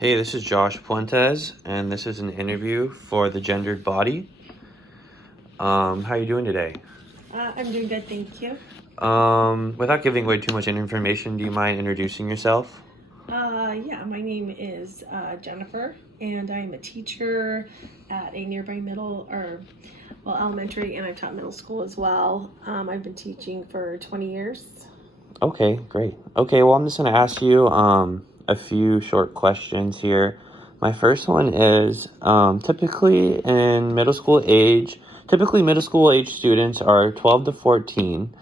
Hey, this is Josh Puentes, and this is an interview for the Gendered Body. How are you doing today? I'm doing good, thank you. Without giving away too much information, do you mind introducing yourself? Yeah, my name is Jennifer, and I'm a teacher at a nearby elementary, and I've taught middle school as well. I've been teaching for 20 years. Okay, great. Okay, well, I'm just going to ask you a few short questions here. My first one is typically middle school age students are 12 to 14.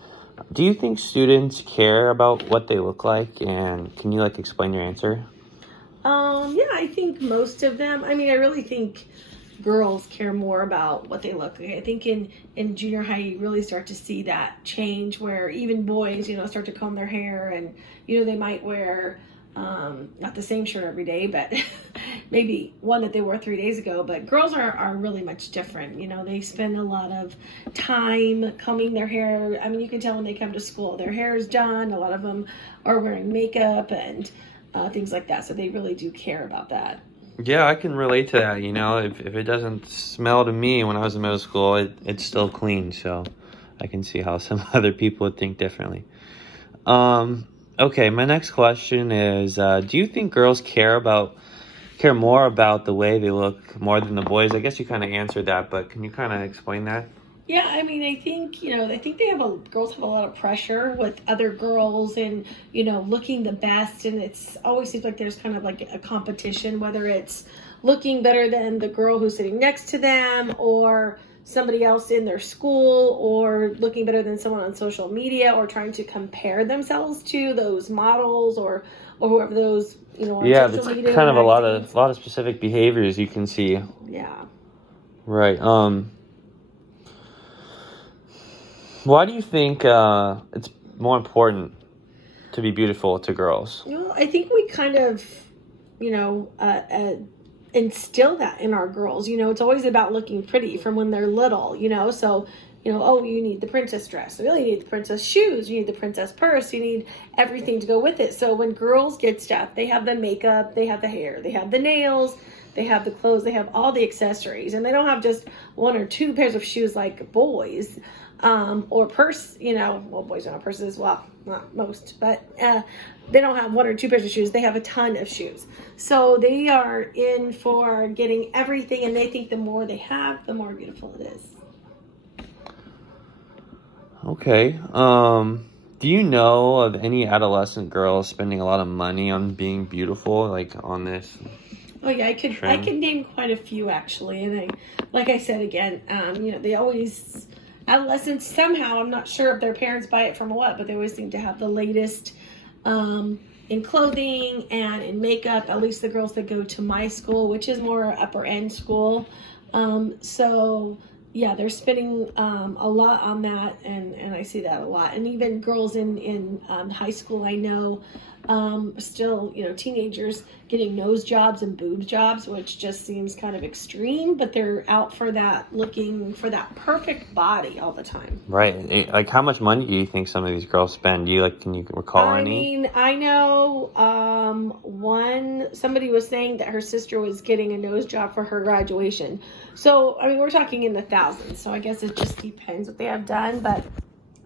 Do you think students care about what they look like, and can you explain your answer? Yeah, I think most of them. I mean, I really think girls care more about what they look like. I think in junior high, you really start to see that change where even boys, start to comb their hair and, they might wear not the same shirt every day, but maybe one that they wore 3 days ago. But girls are really much different. They spend a lot of time combing their hair. I mean, you can tell when they come to school, their hair is done. A lot of them are wearing makeup and things like that. So they really do care about that. Yeah, I can relate to that. If it doesn't smell to me when I was in middle school, it's still clean. So I can see how some other people would think differently. Okay, my next question is, do you think girls care more about the way they look more than the boys? I guess you kind of answered that, but can you kind of explain that? Yeah, I mean, I think girls have a lot of pressure with other girls and looking the best, and it's always seems like there's kind of like a competition, whether it's looking better than the girl who's sitting next to them, or somebody else in their school, or looking better than someone on social media, or trying to compare themselves to those models or whoever those on Yeah, social that's media. kind of a lot magazines. of specific behaviors you can see. Yeah. Right. Why do you think it's more important to be beautiful to girls? I think we kind of, you know, uh, uh, instill that in our girls. It's always about looking pretty from when they're little, So, oh, you need the princess dress. Really, you need the princess shoes. You need the princess purse. You need everything to go with it. So when girls get stuff, they have the makeup, they have the hair, they have the nails, they have the clothes, they have all the accessories. And they don't have just one or two pairs of shoes like boys. Or purse, well, boys don't have purses as well, not most, but they don't have one or two pairs of shoes. They have a ton of shoes. So they are in for getting everything, and they think the more they have, the more beautiful it is. Okay. Do you know of any adolescent girls spending a lot of money on being beautiful, like on this Oh yeah, I could trend? name quite a few actually, and like I said again, they always adolescents somehow. I'm not sure if their parents buy it from what, but they always seem to have the latest in clothing and in makeup. At least the girls that go to my school, which is more upper end school. So yeah, they're spending a lot on that, and I see that a lot. And even girls in high school, I know, still, teenagers getting nose jobs and boob jobs, which just seems kind of extreme, but they're out for that, looking for that perfect body all the time. Right. Like, how much money do you think some of these girls spend? Can you recall I any? mean, I know somebody was saying that her sister was getting a nose job for her graduation. So, I mean, we're talking in the thousands. So I guess it just depends what they have done. But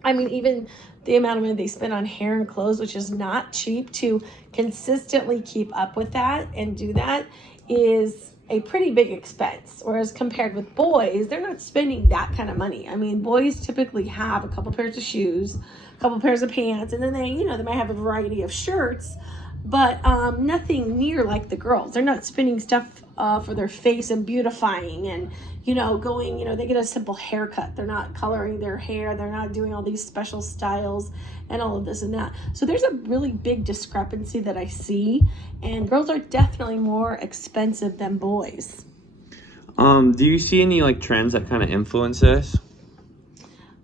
I mean, even the amount of money they spend on hair and clothes, which is not cheap, to consistently keep up with that and do that is a pretty big expense. Whereas compared with boys, they're not spending that kind of money. I mean, boys typically have a couple pairs of shoes, a couple pairs of pants, and then they might have a variety of shirts, but nothing near like the girls. They're not spending stuff for their face and beautifying and going, they get a simple haircut. They're not coloring their hair. They're not doing all these special styles and all of this and that. So there's a really big discrepancy that I see, and girls are definitely more expensive than boys. Do you see any trends that kind of influence this?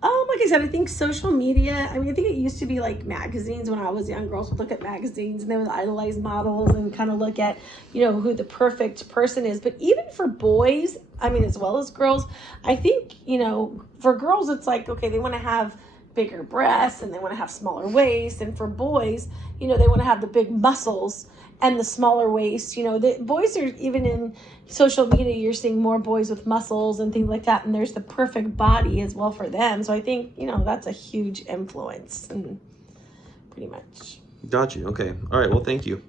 Like I said, I think social media, I mean, I think it used to be like magazines when I was young. Girls would look at magazines and they would idolize models and kind of look at, who the perfect person is. But even for boys, I mean, as well as girls, I think, for girls, it's like, okay, they want to have bigger breasts and they want to have smaller waists. And for boys, they want to have the big muscles and the smaller waist. You know, the boys are, even in social media, you're seeing more boys with muscles and things like that, and there's the perfect body as well for them. So I think, you know, that's a huge influence, and pretty much. Got you. Okay. All right. Well, thank you.